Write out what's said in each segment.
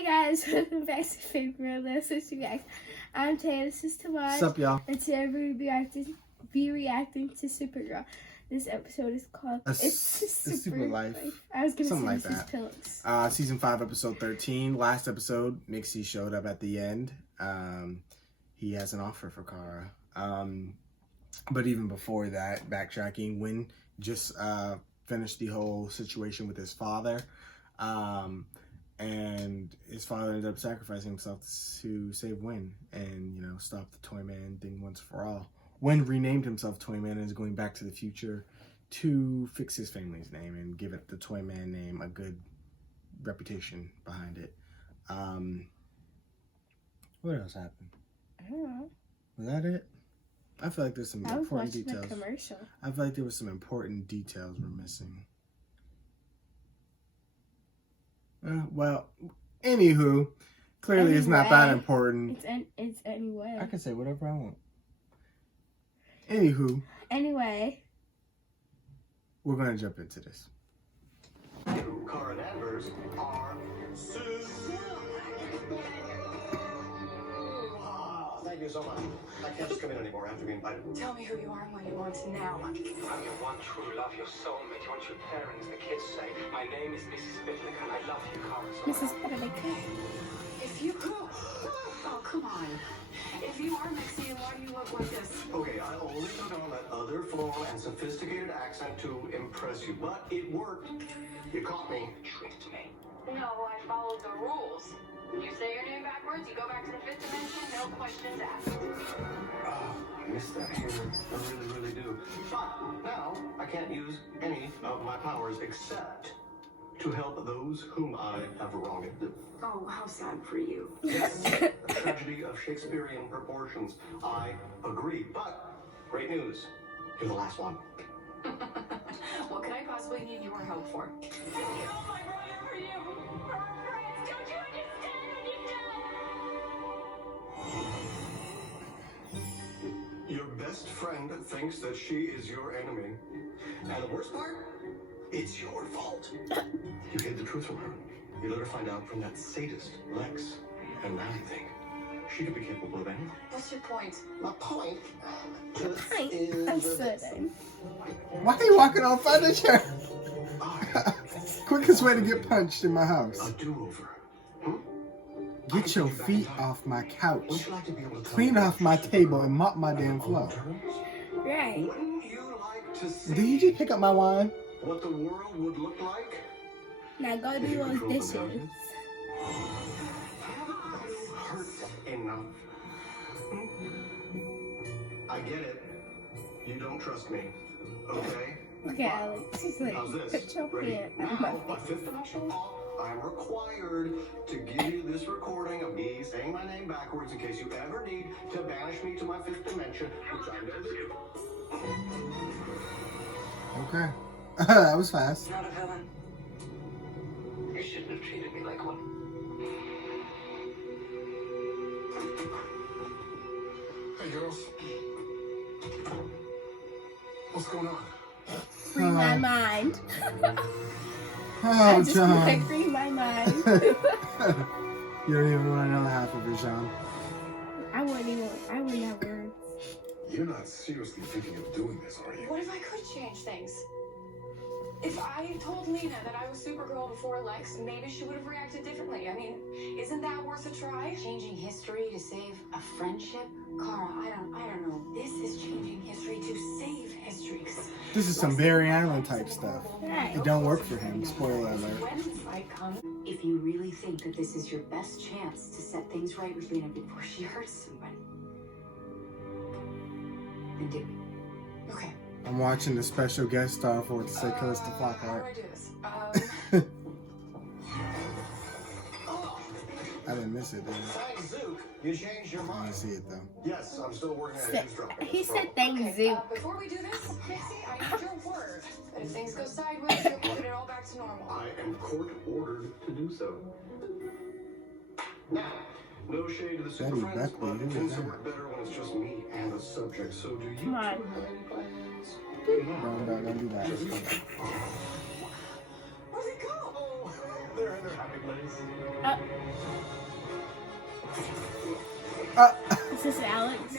Hey guys, welcome back to Favorite Listen to guys. I'm Tay, this is Tamar. What's up, y'all? And today we'll be reacting to Supergirl. This episode is called It's Super Life. I was gonna Something say like that. Mxyzptlk. Season 5, episode 13. Last episode, Mxy showed up at the end. He has an offer for Kara. But even before that, backtracking, Win just finished the whole situation with his father. And his father ended up sacrificing himself to save Win and, you know, stop the Toyman thing once for all. Win renamed himself Toyman and is going back to the future to fix his family's name and give it the Toyman name a good reputation behind it. What else happened? I don't know. Was that it? I feel like there's some important details. The commercial. I feel like there was some important details we're missing. Well, anywho, clearly it's not that important. It's anyway. I can say whatever I want. Anywho. Anyway. We're going to jump into this. Kara and Ambers are Thank you so much. I can't just come in anymore. I have to be invited. Tell me who you are and what you want now. I'm your one true love, your soulmate, your true parent, as the kids say. My name is Mxyzptlk and I love you, Kara. Mxyzptlk. If you... Oh, come on. If you are Mxy, and why do you look like this? Okay, I only put on that other floral and sophisticated accent to impress you, but it worked. You caught me. Tricked me. No, I followed the rules. You say your name backwards, you go back to the 5th dimension, no questions asked. I miss that here. I really, really do. But now I can't use any of my powers except to help those whom I have wronged. Oh, how sad for you. Yes, a tragedy of Shakespearean proportions. I agree. But great news. You're the last one. What could I possibly need your help for? Kill my brother for you! For our friends! Don't you understand what you've done? Your best friend thinks that she is your enemy. And the worst part? It's your fault. You hid the truth from her. You let her find out from that sadist, Lex. And now you think she could be capable of anything. What's your point? My point I'm certain. Why are you walking on furniture? Quickest way to get punched in my house. A do-over. Get your feet off my couch. Wouldn't you like to be able to Clean off my table and mop my damn floor. Right. Wouldn't you like to see Did you just pick up my wine? what the world would look like? Now go if do you those controlled the dishes. mountains? Hurt enough. I get it. You don't trust me. Okay? Okay, Alex. Just like, How's this? put your Ready? hand out of my Now, by face. 5th dimensional law, I'm required to give you this recording of me saying my name backwards in case you ever need to banish me to my 5th dimension, which I know you. Okay. That was fast. Not a villain. You shouldn't have treated me like one. Hey, girls. What's going on? Free my mind. Oh, I just John. like free my mind. You don't even want to know the half of it, John. I wouldn't have words. You're not seriously thinking of doing this, are you? What if I could change things? If I told Lena that I was Supergirl before Lex, maybe she would have reacted differently. I mean, isn't that worth a try? Changing history to save a friendship? Kara, I don't know. This is changing history to save history. This is some Barry Allen type stuff. Right. It don't work for him. Spoiler alert. When the fight comes, if you really think that this is your best chance to set things right with Lena before she hurts somebody, then do it. Okay. I'm watching the special guest star for it to say Calista How do Flockhart. I do this? I didn't miss it, did Thanks, Zook. You changed your I? I mind. didn't see it though. Yes, I'm still working on eavesdropping. He said thank Okay, you. before we do this, Mixie, I need your word that if things go sideways, you'll put it all back to normal. I am court ordered to do so. Now, no shade to the super Betty friends, Buckley, but who it is tends to that? work better when it's just me and the subject. So do you Come on. two have any plans? Don't do that. Just come. Where'd it go? Oh, they're in their happy place. Is this Alex?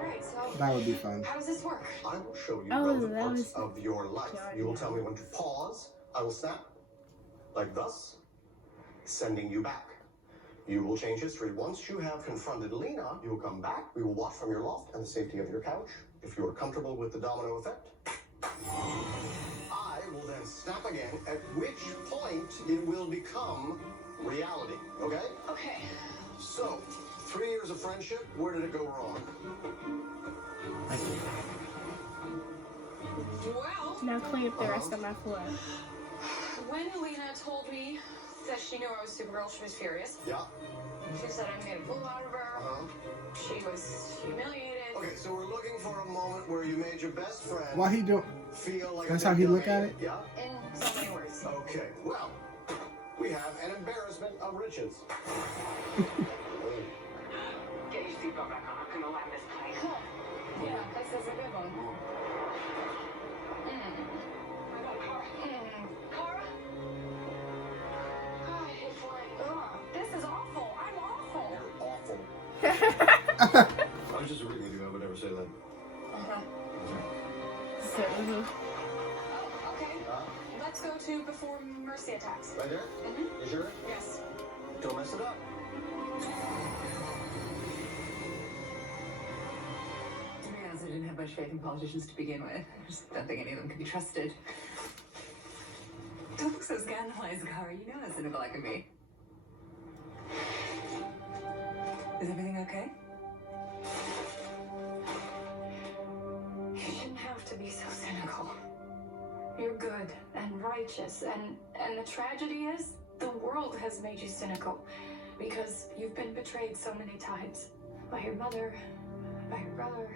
Right, so That would be fun. how does this work? I will show you Oh, relevant that parts was- of your life. You will tell me when to pause. I will snap, like thus, sending you back. You will change history. Once you have confronted Lena, you will come back. We will watch from your loft and the safety of your couch. If you are comfortable with the domino effect, I will then snap again, at which point it will become reality. Okay? Okay. So, 3 years of friendship, where did it go wrong? Well, Now clean up the rest of my floor. when Lena told me that she knew I was Supergirl, she was furious. Yeah? She said I made a fool out of her. Uh-huh. She was humiliated. Okay, so we're looking for a moment where you made your best friend Why he don't? feel like That's a how big he look dummy. at it? Yeah? In so many words. Okay, well, we have an embarrassment of riches. Get your seatbelt back on. I'm gonna land this plane. Yeah, this is a good one. Kara? God, it's like, this is awful. I'm awful. You're awful. I was just agreeing with you. I would never say that. So, Oh, okay. Let's go to before Mercy attacks. Right there? Mm-hmm. You sure? Yes. Don't mess it up. To be honest, I didn't have much faith in politicians to begin with. I just don't think any of them can be trusted. Don't look so scandalized, Kara. You know how cynical I can be. Is everything okay? You shouldn't have to be so cynical. You're good and righteous, and the tragedy is the world has made you cynical because you've been betrayed so many times by your mother, by your brother,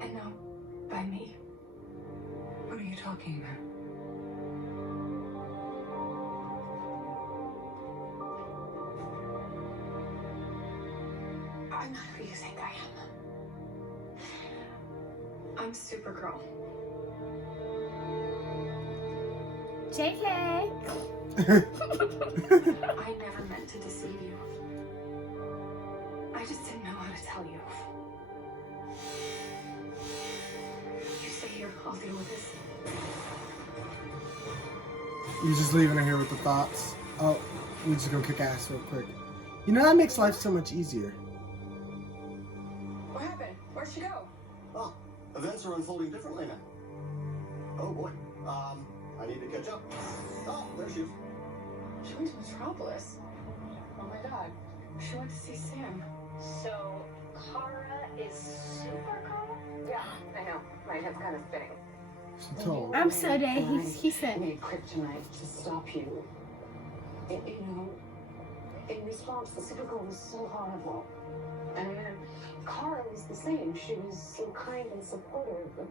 and now by me. What are you talking about? I'm not who you think I am. I'm Supergirl. JK. I never meant to deceive you. I just didn't know how to tell you. You stay here, I'll deal with this. You just leaving her here with the thoughts. Oh, we just gonna kick ass real quick. You know that makes life so much easier. What happened? Where'd she go? Oh, events are unfolding differently now. Oh boy. I need to catch up. Oh, there she is. She went to Metropolis. Oh my god. She went to see Sam. So, Kara is Supergirl? Yeah, I know. My head's kind of spinning. She told. I'm so dead. He I said, made kryptonite to stop you. You know, in response, the Supergirl was so horrible. And then Kara was the same. She was so kind and supportive. And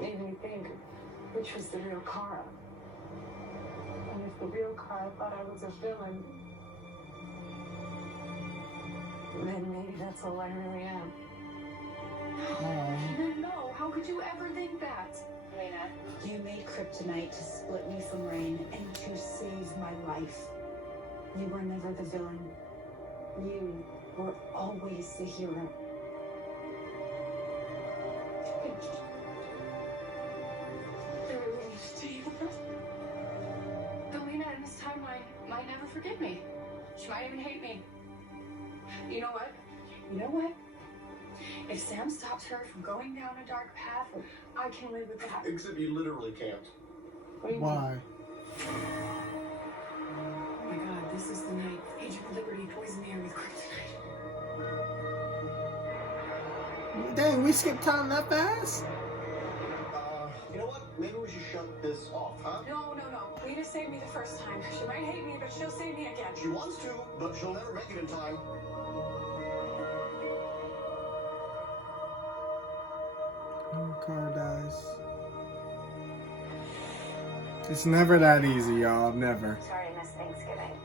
made me think, which was the real Kara? And if the real Kara thought I was a villain, then maybe that's all I really am. No, how could you ever think that? Lena. You made kryptonite to split me from Rain and to save my life. You were never the villain. You were always the hero. Lena in this timeline might never forgive me. She might even hate me. You know what? If Sam stops her from going down a dark path, I can live with that. Except you literally can't. What do you mean? Why? Oh my god, this is the night Agent of Liberty poisoned the air with kryptonite. Dang, we skipped time that fast? You know what? Maybe we should shut this off, huh? No. Lena saved me the first time. She might hate me, but she'll save me again. She wants to, but she'll never make it in time. Oh, car dies. It's never that easy, y'all. Never. Sorry I missed Thanksgiving.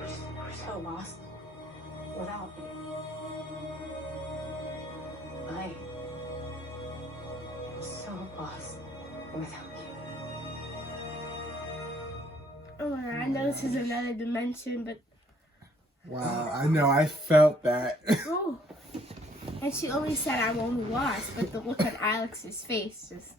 We're so lost without me. I am so lost without you. Oh my god, I know this is another dimension, but Wow, I know, I felt that. oh. And she only said I'm only lost, but the look on Alex's face just.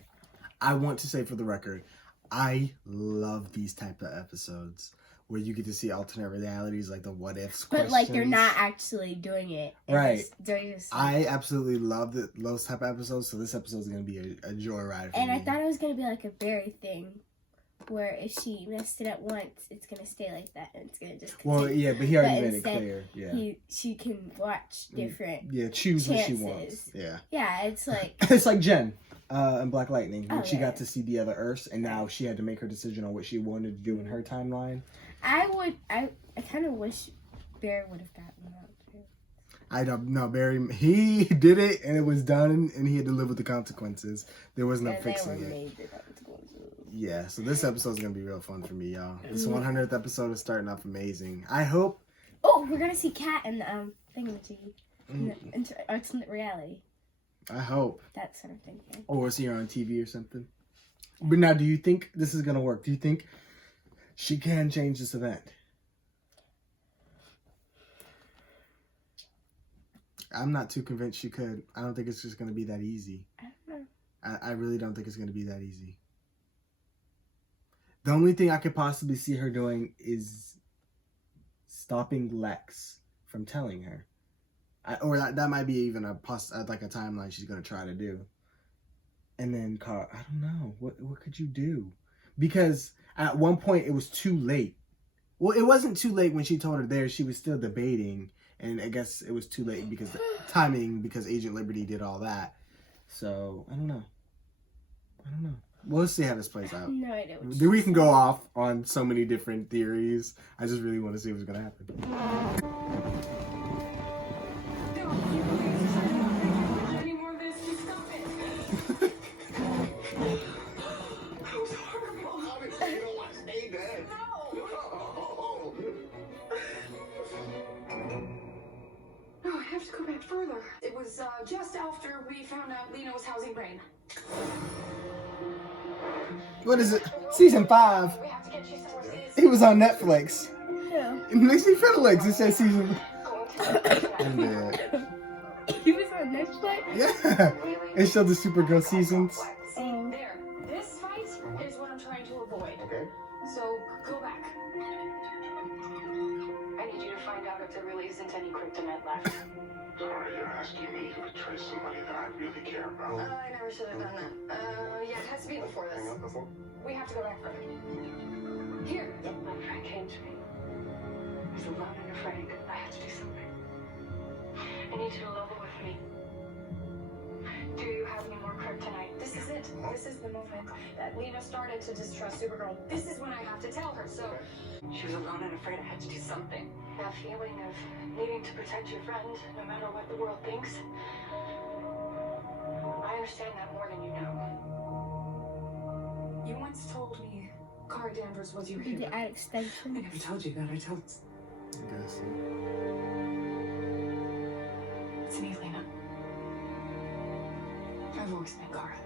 I want to say for the record, I love these type of episodes where you get to see alternate realities, like the what ifs. But like they're not actually doing it. Right. They're just like, I absolutely love those type of episodes, so this episode is going to be a joyride for me. and I thought it was going to be like a Barry thing, where if she messed it up once, it's going to stay like that, and it's going to just continue. Well, yeah, but he already But made it instead, clear. Yeah. She can watch different. Yeah, choose what she chances. wants. Yeah. Yeah, it's like. It's like Jen in Black Lightning, when Oh, she yeah. got to see the other Earths, and now she had to make her decision on what she wanted to do in her timeline. I kind of wish Barry would have gotten out too. I don't know, Barry. He did it, and it was done, and he had to live with the consequences. There was no And fixing they were it. made the consequences. Yeah, so this episode's gonna be real fun for me, y'all. This Mm-hmm. 100th episode is starting off amazing. I hope. Oh, we're gonna see Kat in the thingamajiggy, in the alternate reality, I hope. that sort of thing. Yeah. Or we'll see her on TV or something. But now, do you think this is gonna work? Do you think she can change this event? I'm not too convinced she could. I don't think it's just gonna be that easy. I don't know. I really don't think it's gonna be that easy. The only thing I could possibly see her doing is stopping Lex from telling her. Or that might be even like a timeline she's gonna try to do. And then Carl, I don't know. What could you do? Because at one point it was too late. Well, it wasn't too late when she told her there. She was still debating. And I guess it was too late because the timing, because Agent Liberty did all that. So, I don't know. We'll see how this plays out. No idea. What We can go off on so many different theories. I just really want to see what's going to happen. Any more of this? Just stop it. That was horrible. Obviously, you don't want to stay dead. No, I have to go back further. It was just after we found out Lena was housing Brain. What is it? Season 5. We have to get you some receipts. It was on Netflix. Yeah. It makes me feel like it says season. Going to I'm dead. He was on Netflix. Yeah. It showed the Supergirl seasons. See, there. This fight is what I'm trying to avoid. Okay. So, go back. I need you to find out if there really isn't any kryptonite left. Sorry, you're asking me to betray somebody that I really care about. I never should have done that. Yeah, it has to be before this. Hang on, before. We have to go back further. Here. My friend came to me. I was alone and afraid. I had to do something. I need you to level with me. Do you have any more kryptonite? This is it. This is the moment that Lena started to distrust Supergirl. This is when I have to tell her. So, She was alone and afraid. I had to do something. That feeling of needing to protect your friend, no matter what the world thinks. I understand that more than you know. you once told me Kara Danvers was your Did hero. they add I extension? never told you that. I told. Yes. It's me, Lena. I've always been Kara.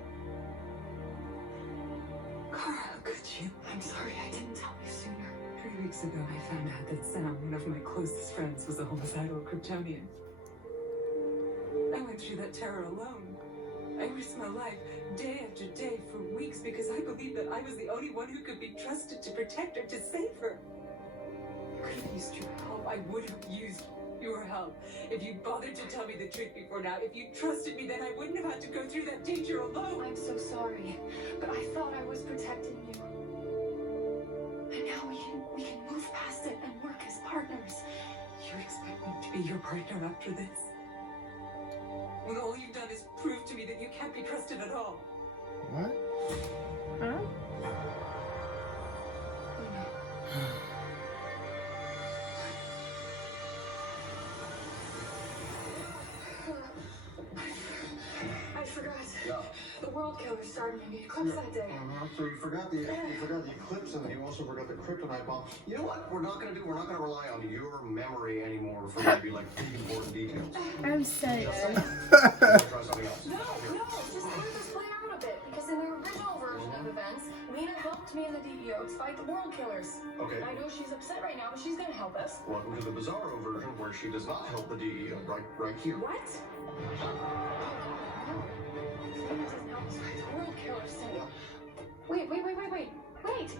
Carl, how could you? I'm sorry I didn't tell you sooner. 3 weeks ago, I found out that Sam, one of my closest friends, was a homicidal Kryptonian. I went through that terror alone. I risked my life day after day for weeks because I believed that I was the only one who could be trusted to protect her, to save her. I could have used your help. I would have used your help. If you'd bothered to tell me the truth before now, if you trusted me, then I wouldn't have had to go through that danger alone. I'm so sorry, but I thought I was protecting you. And now we can move past it and work as partners. You expect me to be your partner after this? When all you've done is prove to me that you can't be trusted at all. What? Huh? I forgot. Yeah. The world killer started in the eclipse that day. So you forgot the eclipse, and then you also forgot the kryptonite bomb. You know what? We're not gonna rely on your memory anymore for maybe like the important details. I'm so dead. Try something else. No, just let this play out a bit, because in our original version of events, Lena helped me and the DEO to fight the world killers. Okay. I know she's upset right now, but she's gonna help us. Welcome to the Bizarro version where she does not help the DEO. Right here. What? Lena doesn't help us fight the world killers, Cindy. Wait,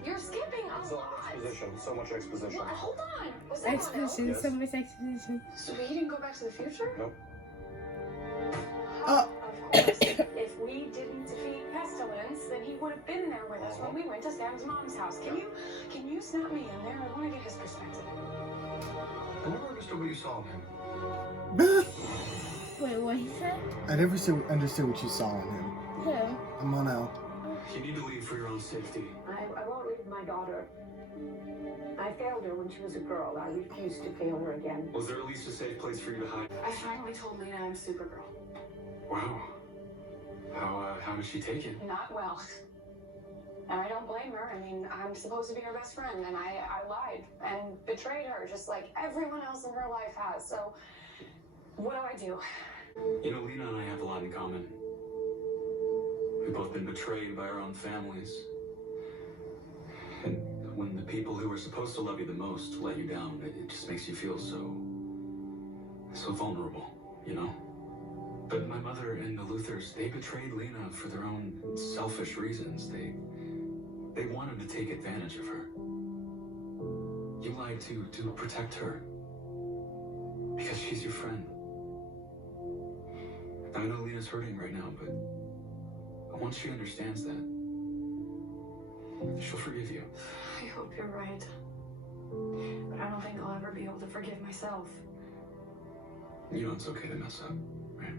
you're skipping a So lot. much exposition. So much exposition. Well, hold on. Was that Exposition, Yes. so much exposition. So he didn't go back to the future? Nope. Of course. If we didn't defeat Pestilence, then he would have been there with us when we went to Sam's mom's house. Can you snap me in there? I want to get his perspective. I never understood what you saw in him. Wait, what he said? I never understood what you saw in him. Who? I'm on out. You need to leave for your own safety. I won't leave my daughter. I failed her when she was a girl. I refuse to fail her again. Was there at least a safe place for you to hide? I finally told Lena I'm Supergirl. Wow. How did she take it? Not well. And I don't blame her. I mean, I'm supposed to be her best friend, and I lied and betrayed her, just like everyone else in her life has. So, what do? You know, Lena and I have a lot in common. We've both been betrayed by our own families. And when the people who are supposed to love you the most let you down, it just makes you feel so vulnerable, you know? But my mother and the Luthers, they betrayed Lena for their own selfish reasons. They wanted to take advantage of her. You lied to protect her. Because she's your friend. I know Lena's hurting right now, but once she understands that, she'll forgive you. I hope you're right. But I don't think I'll ever be able to forgive myself. You know it's okay to mess up, right?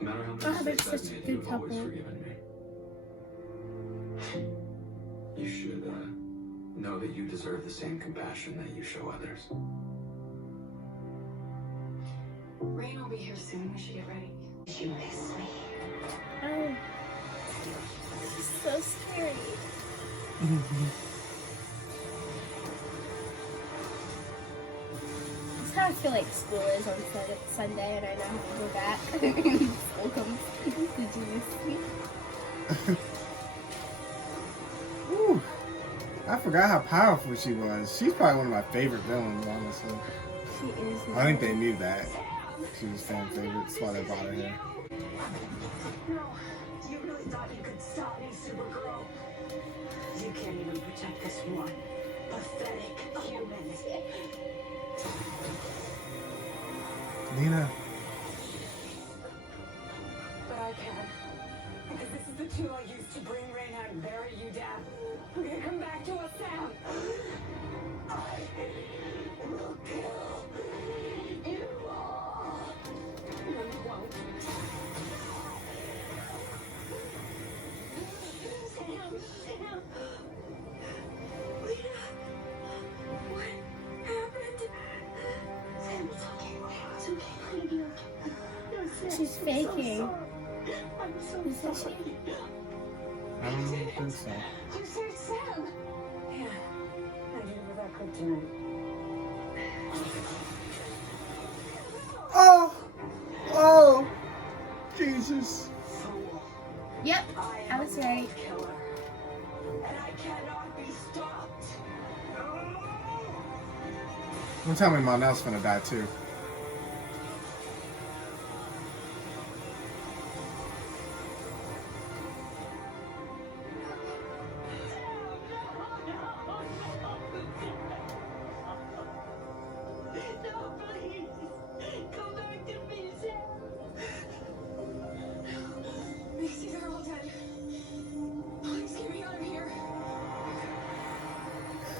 No matter how many Oh, they're mistakes I've such a made, good you've always couple. forgiven me. You should know that you deserve the same compassion that you show others. Rain will be here soon. We should get ready. You miss me. Oh. This is so scary. That's how I feel like school is on Sunday, and I now have to go back. School comes. Did you miss me? Whew. I forgot how powerful she was. She's probably one of my favorite villains, honestly. She is. I think they knew that. She was fan favorite. That's why they brought her here. No, you really thought you could stop me, Supergirl? You can't even protect this one pathetic human. Lena. But I can. Because this is the tool I used to bring Rain out and bury you down. I'm gonna come back to us, Sam. I will kill you all. No, you won't. Sam. Lena. What happened? Sam, it's okay. It's okay. I'm gonna be okay. She's faking. I'm so Isn't sorry. she? I don't think so. You saved Sam. Yeah, I did what I could tonight. Oh! Jesus. Fool. Yep, I I am was a right. world killer, and I cannot be stopped. Don't tell me Monel's gonna die too. No, please. Come back to me, Sam. Mixie, they're all dead. Please get me out of here.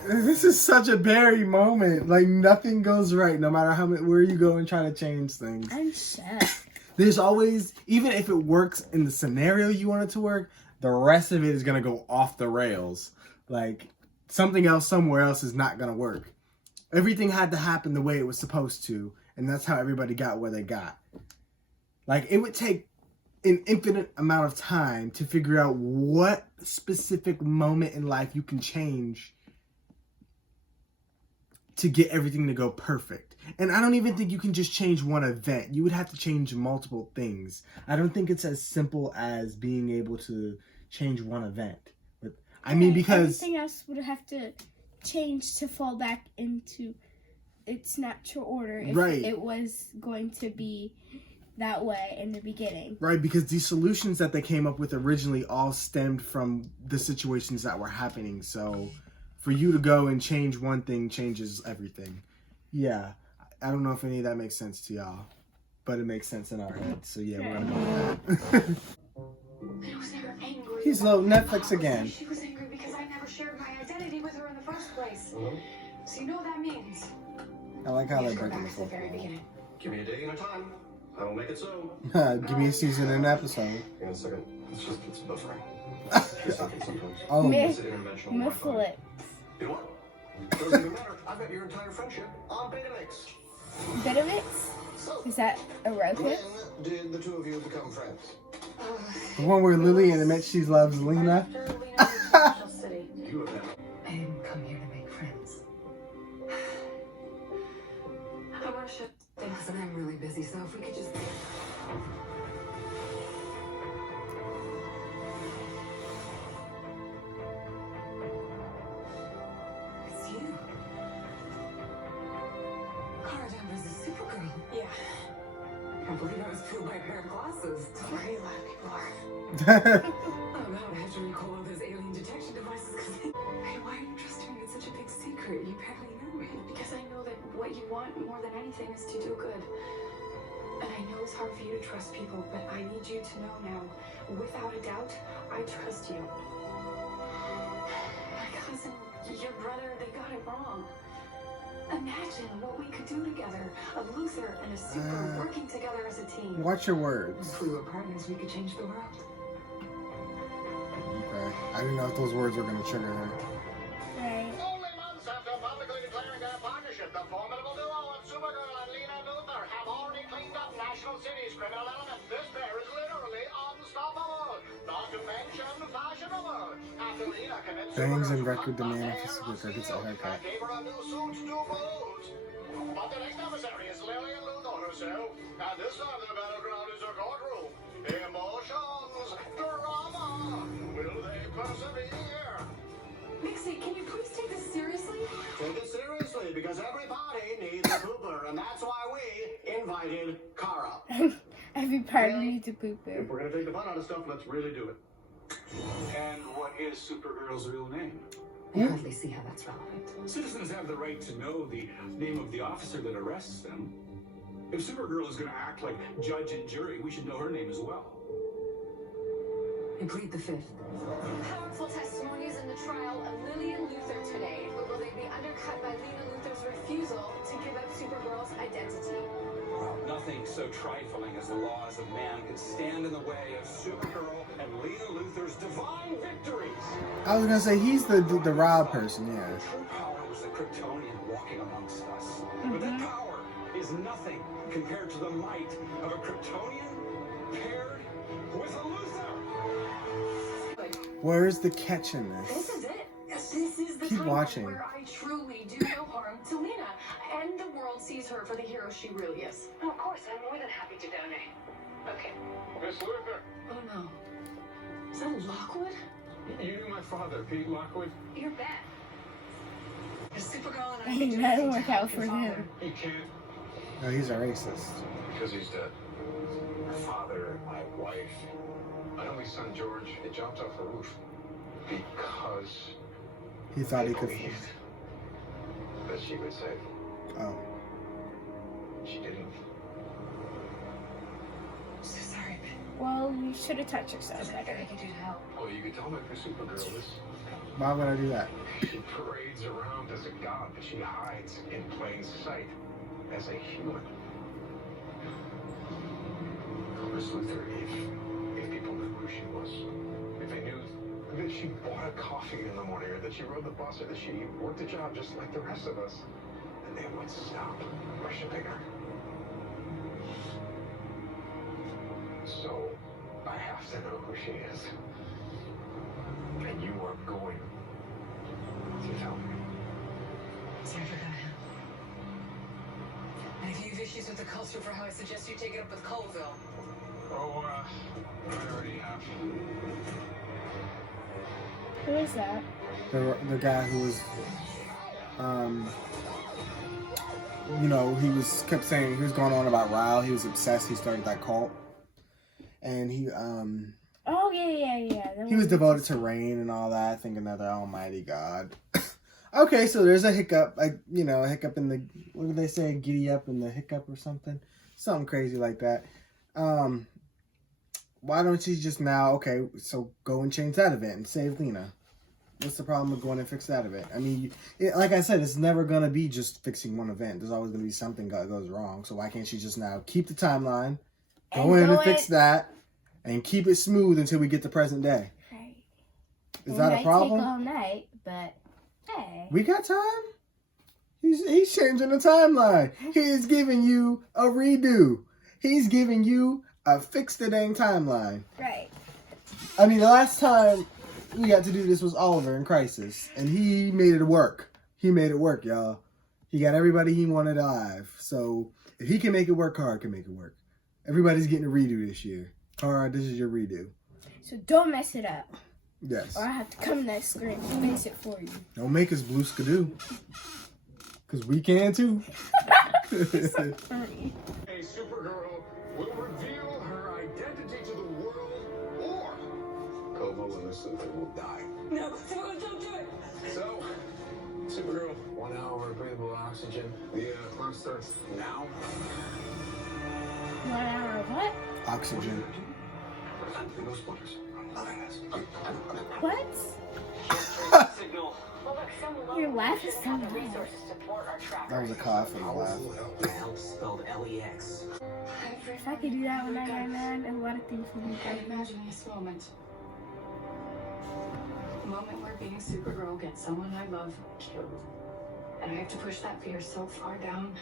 This is such a Barry moment. Like nothing goes right, no matter where you go and try to change things. I'm shocked. There's always, even if it works in the scenario you want it to work, the rest of it is gonna go off the rails. Like something else somewhere else is not gonna work. Everything had to happen the way it was supposed to, and that's how everybody got where they got. Like it would take an infinite amount of time to figure out what specific moment in life you can change to get everything to go perfect. And I don't even think you can just change one event. You would have to change multiple things. I don't think it's as simple as being able to change one event. But I mean, because everything else would have to change to fall back into its natural order if it was going to be that way in the beginning. Right, because these solutions that they came up with originally all stemmed from the situations that were happening. So for you to go and change one thing changes everything. Yeah, I don't know if any of that makes sense to y'all, but it makes sense in our heads. So yeah, we're gonna go with that. I was never angry. He's low Netflix again. She was angry because I never shared my identity with her in the first place. So you know what that means. I like how they're Go breaking back the to the fourth very wall. beginning. Give me a day and a time. I will make it so. Give me a season and an episode. Hang on a second. It's buffering. It's not sometimes. Oh, It's an interdimensional Wi-Fi. Mxyzptlk. You know what? Doesn't even matter. I've got your entire friendship on Betamax. Betamax? So, Is that a Roku? when did the two of you become friends? the one where Lillian admits she loves Lena. After Lena moved to National City. You have never. I didn't come here to make friends. I want to ship things. Listen, I'm really busy, so if we could just... It's you. Cara Danvers is Supergirl. Yeah. I can't believe I was fooled by a pair of glasses. Don't worry, a lot of people are. Oh no, I have to recall all those alien detection devices because Hey, why are you trusting me with such a big secret? You barely know me. Because I know that what you want more than anything is to do good. And I know it's hard for you to trust people, but I need you to know now, without a doubt, I trust you. My cousin, your brother, they got it wrong. Imagine what we could do together. A Luther and a Super working together as a team. Watch your words. If we were partners, we could change the world. Okay. I didn't know if those words were going to trigger her. Right. Only months after publicly declaring their partnership, the formidable duo of Supergirl and Lena Luthor have already cleaned up National City's criminal element. This pair is literally unstoppable. Not to mention fashionable. After Lena commits Bangs and Supergirl's record demand uncut for hair Supergirl gets a haircut. and gave her a new suit to boot. But the next adversary is Lillian Luthor herself. And this time the battleground is her courtroom. Emotions, drama. Will they persevere? Mixie, can you please take this seriously? Take it seriously because everybody needs a pooper, and that's why we invited Kara. Every party needs a pooper. If we're gonna take the fun out of stuff, let's really do it. And what is Supergirl's real name? I hardly see how that's relevant. Citizens have the right to know the name of the officer that arrests them. If Supergirl is going to act like judge and jury, we should know her name as well. I plead the fifth. Powerful testimonies in the trial of Lillian Luthor today. But will they be undercut by Lena Luthor's refusal to give up Supergirl's identity? Nothing so trifling as the laws of man could stand in the way of Supergirl and Lena Luthor's divine victories. I was going to say, he's the Rob person, yeah. The true power was the Kryptonian walking amongst us. But that power is nothing compared to the might of a Kryptonian paired with a Luthor. Where's the catch in This this? is it. This is the Keep time watching. where I truly do no harm to Lena, and the world sees her for the hero she really is. Oh, of course, I'm more than happy to donate. Okay. Miss Luthor, Oh no. Is that Lockwood? you knew my father, Pete Lockwood. You're back. Supergirl and I That didn't work out for him. He can't. No, he's a racist. Because he's dead. My father, my wife, my only son George, they jumped off a roof because He thought they he could. believed that she would save him. Oh. She didn't. So sorry, Well, you should have touched yourself Is there anything better. I can do to help? Oh, you could tell me for Supergirl is Why would I do that? she parades around as a god, but she hides in plain sight as a human. Miss Luthor, if people knew who she was, if they knew that she bought a coffee in the morning, or that she rode the bus, or that she worked a job just like the rest of us, then they would stop worshiping her. So, I have to know who she is. And you are going to tell me. It's never gonna happen. issues with the culture for how I suggest you take it up with Colville. Oh, I already have. Who is that? The guy who was, you know, kept saying he was going on about Zor-El. He was obsessed. He started that cult, and he Oh yeah. he was devoted to rain and all that, thinking that the Almighty God. Okay, so there's a hiccup, a hiccup in the, what did they say, giddy up in the hiccup or something crazy like that. Why don't you just now, okay, so go and change that event and save Lena. What's the problem with going and fix that event? I mean, like I said, it's never going to be just fixing one event. There's always going to be something that goes wrong. So why can't you just now keep the timeline, go in and fix that, and keep it smooth until we get to present day? Right. Is that a problem? It might take all night, but hey. We got time. He's changing the timeline. He's giving you a redo. He's giving you a fix the dang timeline. Right. I mean, the last time we got to do this was Oliver in Crisis, and he made it work. He made it work, y'all. He got everybody he wanted alive. So if he can make it work, Kara can make it work. Everybody's getting a redo this year. Kara, this is your redo. So don't mess it up. Yes. Or I have to come next screen and fix it for you. Don't make us blue skidoo. Because we can too. So funny. A Supergirl will reveal her identity to the world, or Como and the Sleuth will die. No, don't do it. So, Supergirl, 1 hour of breathable oxygen. The clock starts now. 1 hour of what? Oxygen. No spoilers. Nothing else. What? Signal. Well, look, some local Your laugh is should so have the loud. resources to port our trackers. That was a cough and a laugh. Help spelled L-E-X. If I could do that with 999, a lot of things would be I better. imagine this moment. The moment where being Supergirl gets someone I love killed. And I have to push that fear so far down,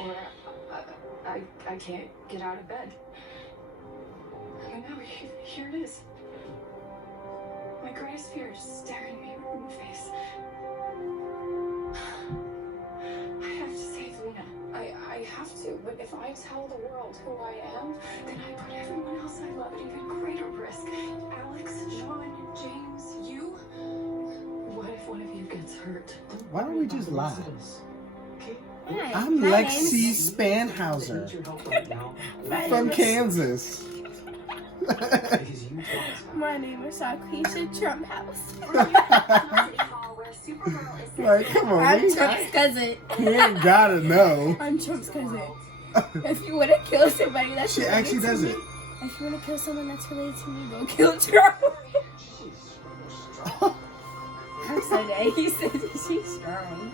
or I can't get out of bed. And now here it is. My greatest fear is staring me right in the face. I have to save Lena. I have to, but if I tell the world who I am, then I put everyone else I love at even greater risk. Alex, Sean, James, you. What if one of you gets hurt? Why don't we just lie? Hi, I'm my Lexi name's- Spanhauser my from name is- Kansas. My name is Sarkeisha Trump House. Where Supergirl is Like, come on, I'm we Trump's cousin. ain't gotta know. I'm Trump's cousin. If you want to kill somebody that's She related actually to does me, it. if you want to kill someone that's related to me, go kill Trump. I'm Sunday. He said she's strong.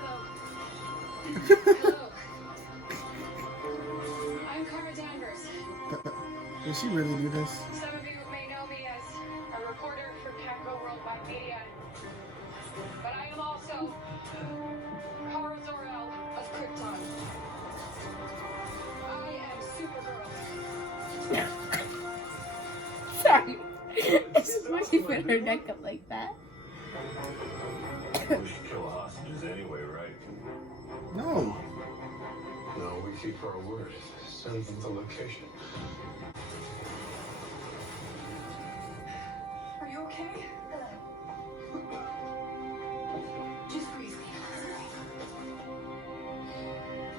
Hello. I'm Kara Danvers. Did she really do this? Some of you may know me as a reporter for Catco Worldwide Media, but I am also Kara Zor-El Of Krypton. I am Supergirl. Sorry. It's just why she put her neck up like that. We should kill hostages anyway, right? No. No, we keep our word. Send them the location. Are you okay? Just breathe, Lena.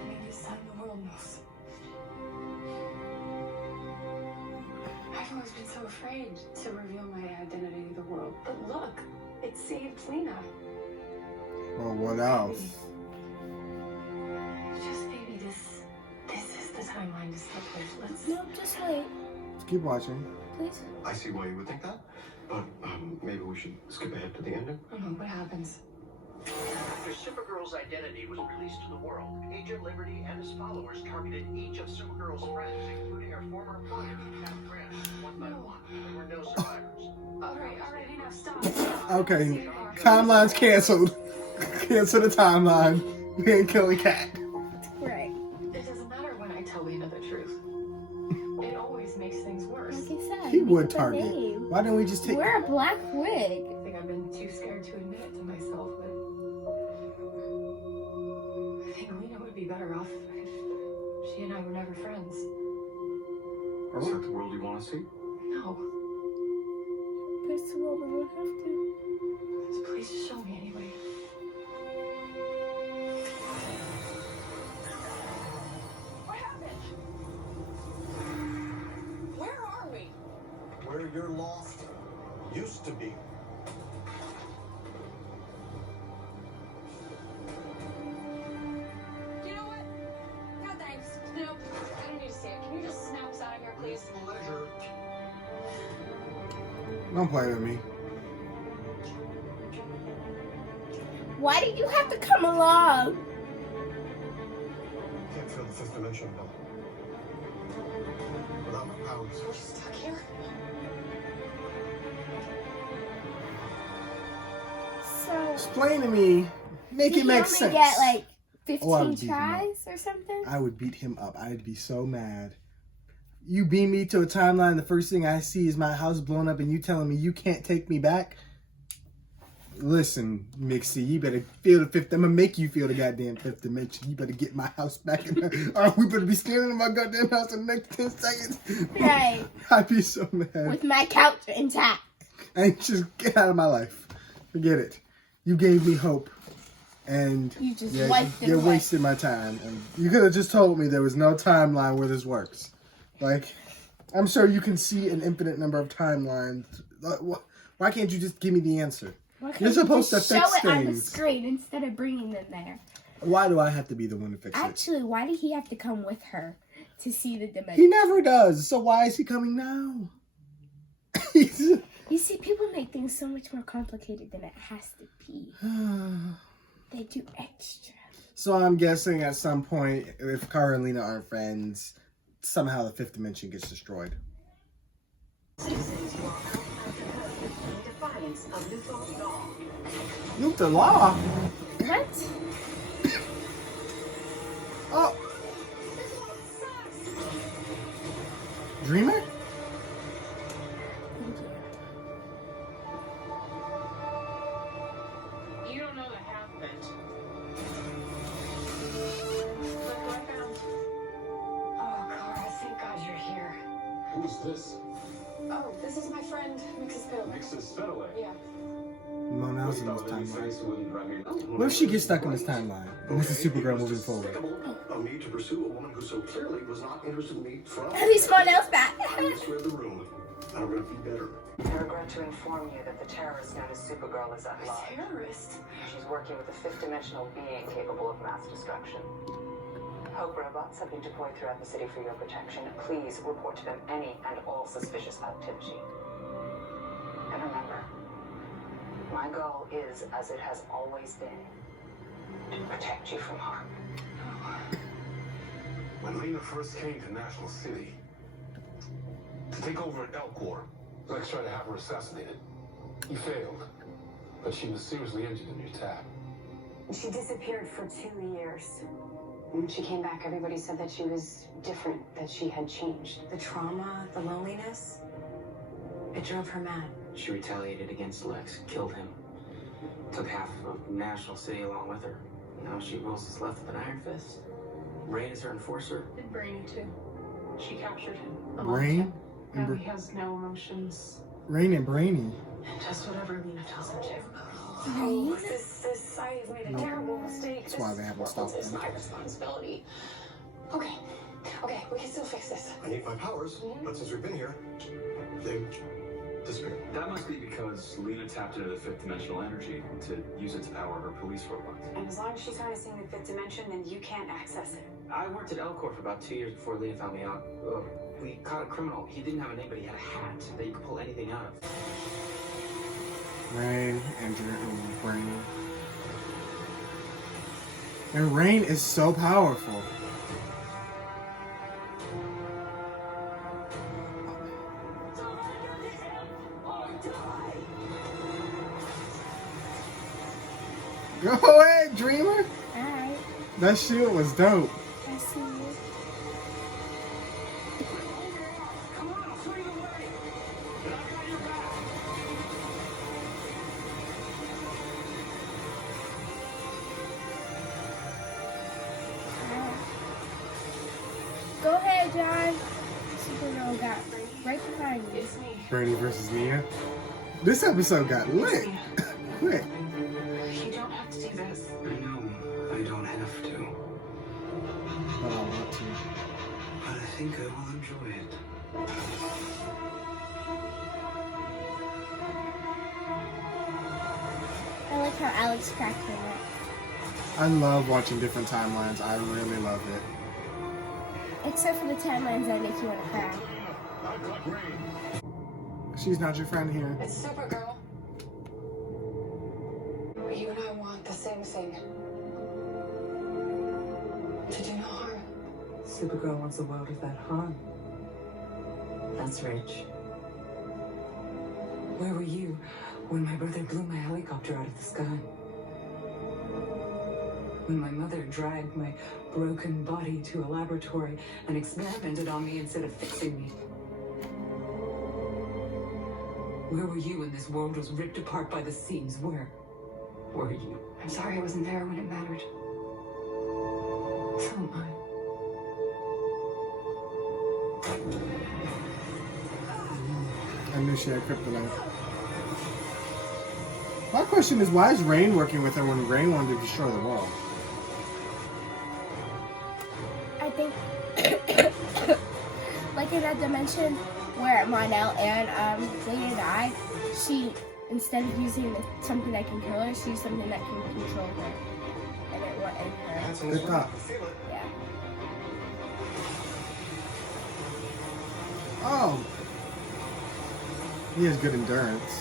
Maybe it's time the world knows. I've always been so afraid to reveal my identity to the world. But look, it saved Lena. Well, what else? Just maybe this is the timeline to stop with. Let's No, just wait, Let's keep watching. please. I see why you would think that, but maybe we should skip ahead to the ending. what happens. After Supergirl's identity was released to the world, Agent Liberty and his followers targeted each of Supergirl's friends, including her former opponent, Cat Grant, one by one. There were no survivors. All right, enough. Stop. Okay, timeline's canceled. Cancel the timeline. We ain't killing Cat. Right. It doesn't matter when I tell Lena the truth. It always makes things worse. Like I said, He make would up a target. name. Why don't we just take... Wear a black wig. I think I've been too scared to admit it to myself, but I think Lena would be better off if she He and I were never friends. Is that the world you want to see? No. But it's the world we won't have to. So please just show me anyway. What happened? Where are we? Where your loft used to be. You know what? No thanks. Nope. I don't need to see it. Can you just snap us out of here, please? Pleasure. Don't play with me. Why did you have to come along? Can't feel the fifth dimension, though. Without my powers. We're stuck here. So Explain to me. Make did it make he sense. only get like Oh, I 15 would beat him up. tries or something? I would beat him up. I'd be so mad. You beam me to a timeline, the first thing I see is my house blown up and you telling me you can't take me back? Listen, Mixie, you better feel the fifth. I'm gonna make you feel the goddamn fifth dimension. You better get my house back in there. Or we better be standing in my goddamn house in the next 10 seconds. Right. I'd be so mad. With my couch intact. And just get out of my life. Forget it. You gave me hope. And You just wiped it you're away. wasting my time. And you could have just told me there was no timeline where this works. Like, I'm sure you can see an infinite number of timelines. Why can't you just give me the answer? Why can't You're you supposed just to fix show it on the things. screen instead of bringing them there? Why do I have to be the one to fix it? Actually, why did he have to come with her to see the He dimension? never does. So why is he coming now? You see, people make things so much more complicated than it has to be. They do extra. So I'm guessing at some point, if Kara and Lena aren't friends, somehow the fifth dimension gets destroyed. Nuke the law? What? Oh. Dreamer? You don't know the half of it. Look what I found. Oh, Clara, thank God you're here. Who's this? Oh, this is my friend, Mxyzptlk. Mxyzptlk. Yeah. Mona else in this Thought that his timeline. face wouldn't drive me. What if she gets stuck in this timeline? And this is Supergirl moving forward. Despicable of me to pursue a woman who so clearly was not interested in me from. At least one else back. I misread the room. I'm gonna be better. I regret to inform you that the terrorist known as Supergirl is at large. Terrorist? She's working with a fifth-dimensional being capable of mass destruction. Hope robots have been deployed throughout the city for your protection. Please report to them any and all suspicious activity. And remember, my goal is, as it has always been, to protect you from harm. When Lena first came to National City to take over at Elcor, Lex tried to have her assassinated. He failed, but she was seriously injured in the attack. She disappeared for 2 years. When she came back, everybody said that she was different, that she had changed. The trauma, the loneliness, it drove her mad. She retaliated against Lex, killed him, took half of National City along with her. Now she rules what's left with an iron fist. Rain is her enforcer. And Brainy, too. She captured him. Rain? Now he has no emotions. Rain and Brainy. Just whatever Lena tells him to. Oh, I've made a terrible mistake. That's why they haven't stopped This is them. my responsibility. Okay, we can still fix this. I need my powers, but since we've been here, they've disappeared. That must be because Lena tapped into the fifth dimensional energy to use it to power her police robots. And as long as she's harnessing the fifth dimension, then you can't access it. I worked at Elcor for about 2 years before Lena found me out. We caught a criminal. He didn't have a name, but he had a hat that you could pull anything out of. Rain and Brainy. And Rain is so powerful. Go ahead, Dreamer. Alright, That shield was dope. I see you. Come on, swing away! And I got your back! John. Supergirl got right behind you. It's me. Bernie versus Mia. This episode got lit. Quick. You don't have to do this. I know I don't have to, But I want to. but I think I will enjoy it. I like how Alex cracked her neck. I love watching different timelines. I really love it. Except for the timelines that make you want to cry. She's not your friend here. It's Supergirl. You and I want the same thing. To do no harm. Supergirl wants a world without harm. That's rich. Where were you when my brother blew my helicopter out of the sky? When my mother dragged my broken body to a laboratory and experimented on me instead of fixing me? Where were you when this world was ripped apart by the seams? Where were you? I'm sorry I wasn't there when it mattered. So am I. I knew she had kryptonite. My question is, why is Rain working with her when Rain wanted to destroy the world? I think, like in that dimension where Monel and Lena died, she, instead of using something that can kill her, she used something that can control her. And it went in her. Good thought. Yeah. Oh. He has good endurance.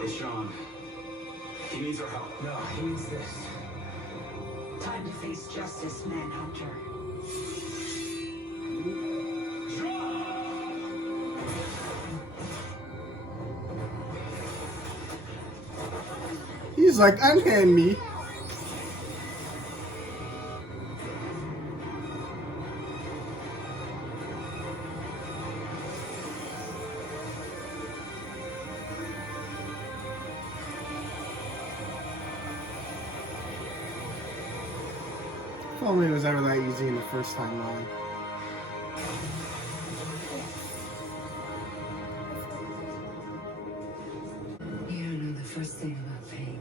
Hey, Sean. He needs our help. No, he needs this. Time to face justice, Manhunter. He's like, unhand me. If only it was ever that easy in the first timeline. You don't know the first thing about pain,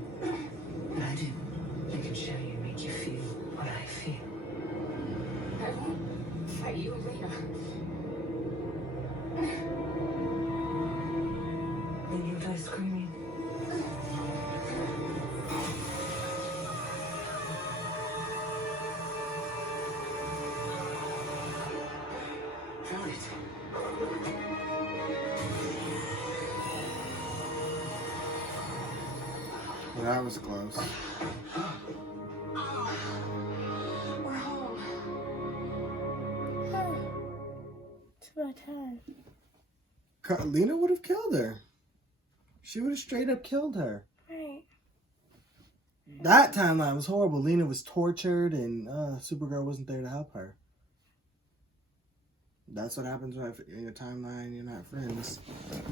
but I do. I can show you and make you feel what I feel. I won't fight you, Lena. Then you die screaming. Found it. Well, that was close. We're home. It's about time. Lena would have killed her. She would have straight up killed her. Right. That timeline was horrible. Lena was tortured and Supergirl wasn't there to help her. That's what happens when in your timeline you're not friends.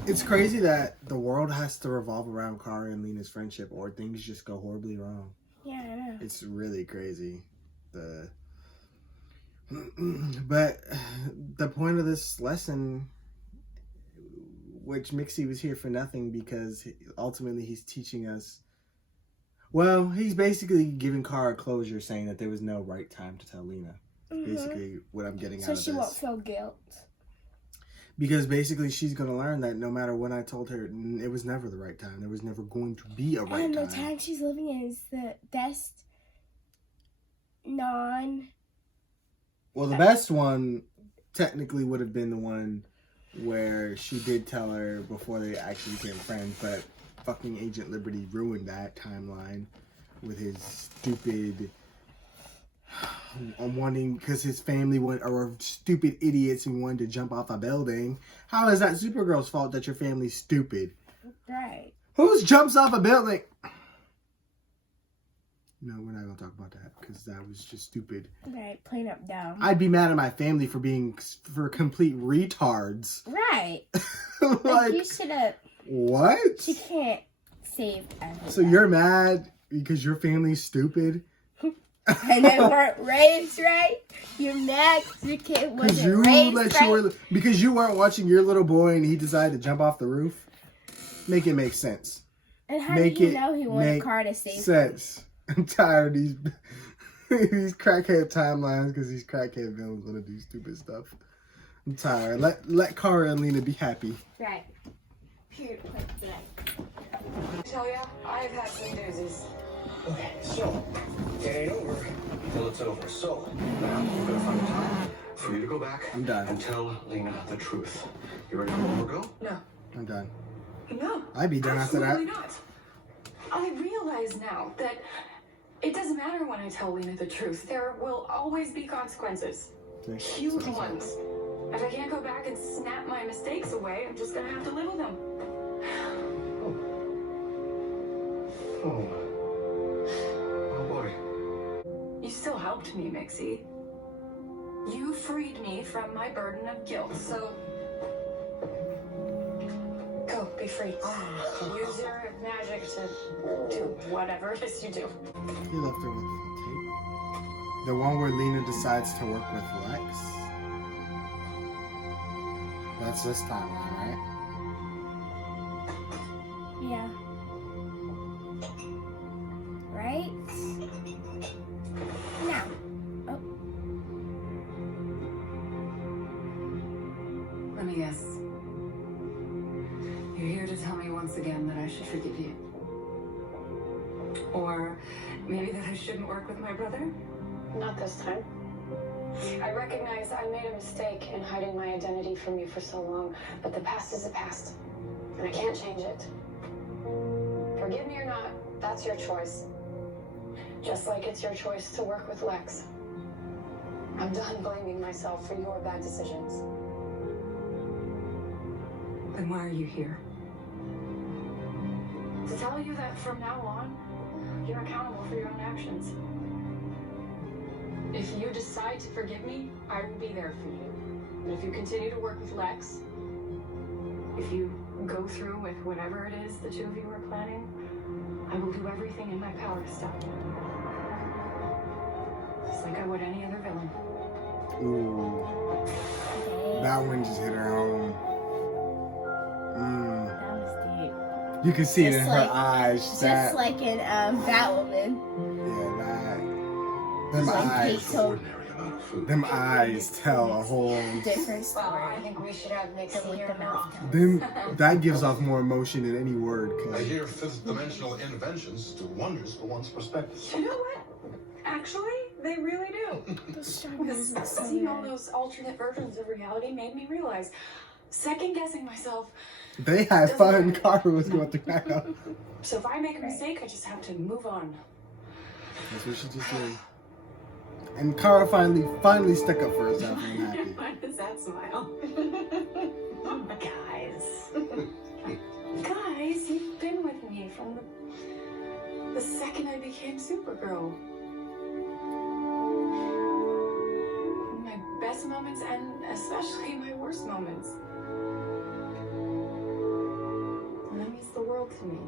It's crazy that the world has to revolve around Kara and Lena's friendship or things just go horribly wrong. Yeah, I know. It's really crazy. But the point of this lesson, which Mxy was here for nothing because ultimately he's teaching us. Well, he's basically giving Kara closure, saying that there was no right time to tell Lena. Basically, what I'm getting out of this. So she won't feel guilt. Because basically, she's going to learn that no matter when I told her, it was never the right time. There was never going to be a right time. And the time she's living in is the best Well, the best one technically would have been the one where she did tell her before they actually became friends, but fucking Agent Liberty ruined that timeline with his stupid wanting, because his family are stupid idiots and wanted to jump off a building. How is that Supergirl's fault that your family's stupid? Right. Who jumps off a building? No, we're not gonna talk about that because that was just stupid. Right, plain up down. I'd be mad at my family for complete retards. Right. Like you should have. What? She can't save everyone. So you're mad because your family's stupid? and they weren't raised right. You're mad 'cause your kid wasn't raised right. Because you weren't watching your little boy and he decided to jump off the roof. Make it make sense. And how did you know he wanted Car to save sense. I'm tired of these these crackhead timelines because these crackhead villains want to do stupid stuff. I'm tired. Let Kara and Lena be happy. Right. Period. Tonight. Tell ya, I've had some doozies. Okay, so it ain't over till it's over. So now we're gonna find a time for you to go back I'm done. and tell Lena the truth. You ready for go? No. I'm done. No. I'd be done after that. Absolutely not. I realize now that it doesn't matter when I tell Lena the truth. There will always be consequences. Huge ones. If I can't go back and snap my mistakes away, I'm just gonna have to live with them. Oh boy. You still helped me, Mxy. You freed me from my burden of guilt, so Go, be free. Use your magic to do whatever it is you do. He left her with the tape. The one where Lena decides to work with Lex. That's this timeline, right? Yeah. Right? Now. Oh. Let me guess. You're here to tell me once again that I should forgive you. Or maybe that I shouldn't work with my brother? Not this time. I recognize I made a mistake in hiding my identity from you for so long, but the past is the past, and I can't change it. Forgive me or not, that's your choice. Just like it's your choice to work with Lex. I'm done blaming myself for your bad decisions. Then why are you here? to tell you that from now on, you're accountable for your own actions. If you decide to forgive me, I will be there for you. But if you continue to work with Lex, if you go through with whatever it is the two of you are planning, I will do everything in my power to stop you. Just like I would any other villain. Ooh. That one just hit her home. That was deep. You can see it in Just her like- eyes. Just like in Batwoman. Yeah, that. Them Like eyes. Kate told Ordinary amount of food. Them eyes tell a whole. different Well, story. I think we should have Mxy Than with here the now. mouth. Them that gives off more emotion than any word I can. hear fifth dimensional interventions do wonders for one's perspective. You know what? Actually, they really do. Because seeing all those alternate versions of reality made me realize, second guessing myself. They had fun. Carver was going through that. So if I make a mistake, I just have to move on. That's what she just did. And Kara finally stuck up for herself. I'm happy. Why does that smile? Guys. Guys, you've been with me from the second I became Supergirl. My best moments and especially my worst moments. And that means the world to me.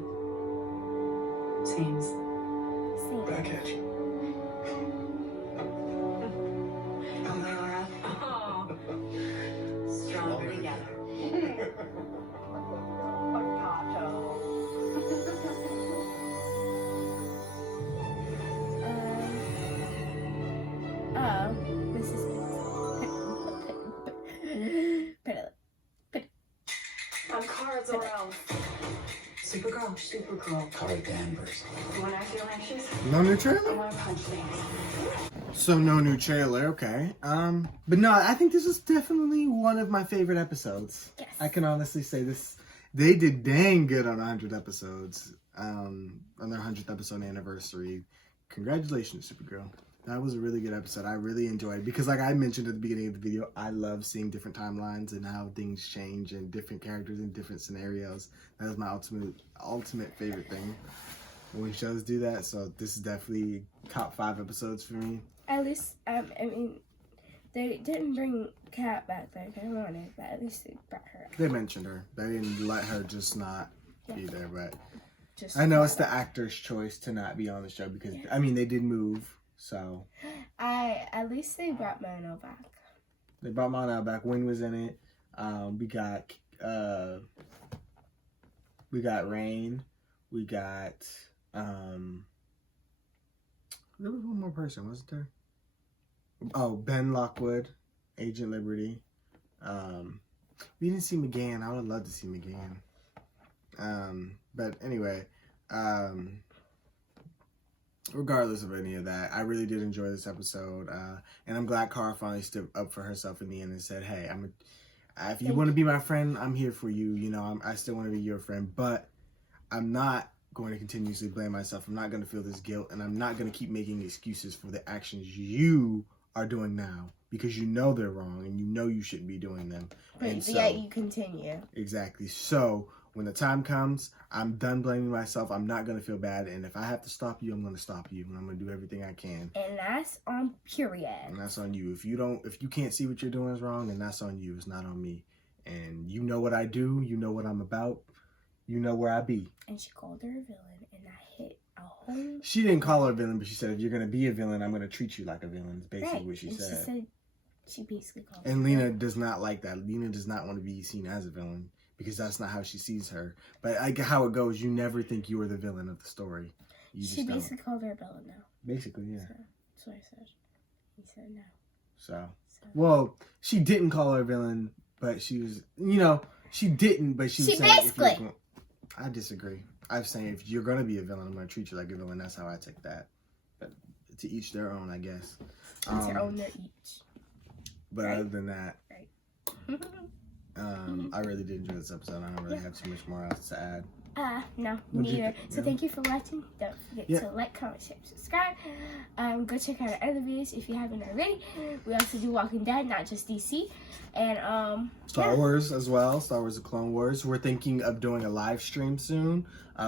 Seems. Back at you. Oh, stronger together. I'm Kara Zor-El. Supergirl. Kara Danvers. When I feel anxious, No new I trailer? want to punch things. So no new trailer, okay. But no, I think this was definitely one of my favorite episodes. Yes. I can honestly say this. They did dang good on 100 episodes. On their 100th episode anniversary. Congratulations, Supergirl. That was a really good episode. I really enjoyed it because, like I mentioned at the beginning of the video, I love seeing different timelines and how things change and different characters in different scenarios. That is my ultimate favorite thing when shows do that. So this is definitely top 5 episodes for me. At least, I mean, they didn't bring Kat back like I wanted, but at least they brought her. They mentioned her. They didn't let her just not be there, but Just I know it's the actor's choice to not be on the show because, I mean, they did move. So at least they brought Mono back. they brought Mono back. Win was in it. We got Rain. We got there was one more person, wasn't there? Oh, Ben Lockwood, Agent Liberty. We didn't see McGann. I would have loved to see McGann. But anyway, regardless of any of that, I really did enjoy this episode. And I'm glad Kara finally stood up for herself in the end and said, hey, if you want to be my friend, I'm here for you. You know, I still want to be your friend, but I'm not going to continuously blame myself. I'm not going to feel this guilt, and I'm not going to keep making excuses for the actions you are doing now, because you know they're wrong and you know you shouldn't be doing them. But yet you continue. Exactly. So when the time comes, I'm done blaming myself. I'm not going to feel bad, and if I have to stop you, I'm going to stop you, and I'm going to do everything I can. And that's on period. And that's on you. If you can't see what you're doing is wrong, then that's on you. It's not on me. And you know what I do. You know what I'm about. You know where I be. And she called her a villain, and I hit a whole... She didn't call her a villain, but she said, if you're going to be a villain, I'm going to treat you like a villain. Is basically what she said. She basically called her. And Lena does not like that. Lena does not want to be seen as a villain, because that's not how she sees her. But how it goes, you never think you are the villain of the story. She basically called her a villain now. Basically, yeah. So, that's what I said. He said no. So, well, she didn't call her a villain, but she was, she didn't, but she was saying... basically... I disagree. I'm saying if you're going to be a villain, I'm going to treat you like a villain. That's how I take that. But to each their own, I guess. Each their own, their each. But other than that, right. I really did enjoy this episode. I don't really have too much more else to add. No, me neither. So thank you for watching. Don't forget to like, comment, share, subscribe. Go check out our other videos if you haven't already. We also do Walking Dead, not just DC. And Star Wars as well. Star Wars: The Clone Wars. We're thinking of doing a live stream soon.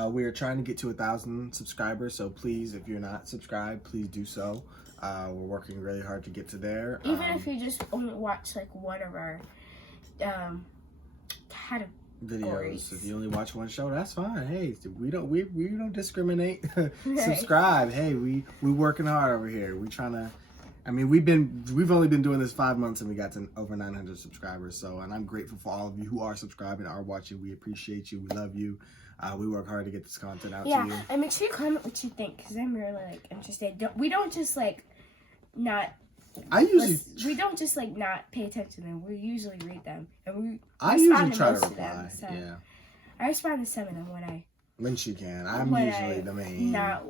We are trying to get to 1,000 subscribers. So please, if you're not subscribed, please do so. We're working really hard to get to there. Even if you just only watch like one of our videos. If you only watch one show, that's fine. Hey, we don't discriminate. Subscribe. Hey, we working hard over here. We trying to. I mean, we've only been doing this 5 months and we got to over 900 subscribers. So, and I'm grateful for all of you who are subscribing, are watching. We appreciate you. We love you. We work hard to get this content out to you. And make sure you comment what you think, because I'm really interested. We don't just not. We don't just not pay attention to them. We usually read them, and I usually try to reply. So yeah, I respond to some of them when she can. I'm usually the main. Not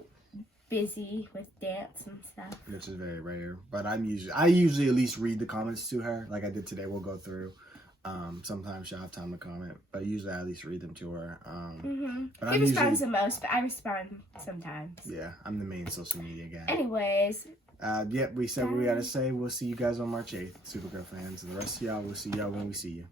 busy with dance and stuff, which is very rare. But I usually at least read the comments to her, like I did today. We'll go through. Sometimes she'll have time to comment, but usually I at least read them to her. He responds the most, but I respond sometimes. Yeah, I'm the main social media guy. Anyways. Yep, we said what we gotta say. We'll see you guys on March 8th, Supergirl fans. And the rest of y'all, we'll see y'all when we see you.